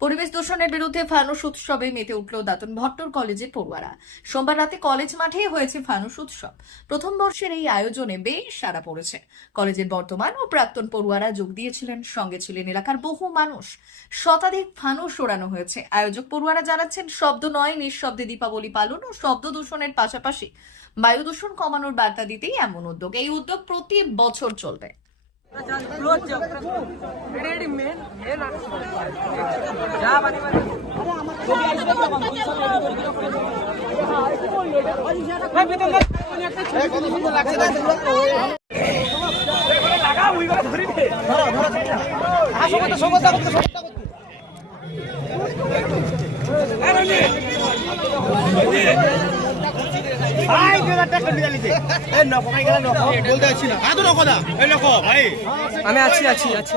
পরিবেশ দূষণের বিরুদ্ধে ফানুস উৎসবে মেতে উঠল দাতন ভট্টর কলেজের পড়ুয়ারা। সোমবার রাতে কলেজ মাঠেই হয়েছে ফানুস উৎসব। প্রথম বর্ষের এই আয়োজনে বেশ সাড়া পড়েছে। কলেজের বর্তমান ও প্রাক্তন পড়ুয়ারা যোগ দিয়েছিলেন, সঙ্গে ছিলেন এলাকার বহু মানুষ। শতাধিক ফানুস ওড়ানো হয়েছে। আয়োজক পড়ুয়ারা জানাচ্ছেন, শব্দ নয়, নিঃশব্দে দীপাবলি পালন ও শব্দ দূষণের পাশাপাশি বায়ু দূষণ কমানোর বার্তা দিতেই এমন উদ্যোগ। এই উদ্যোগ প্রতি বছর চলবে। রেডি মেন মেন যা লাগা ধরি আসো আমি আছি আছি আছি আছি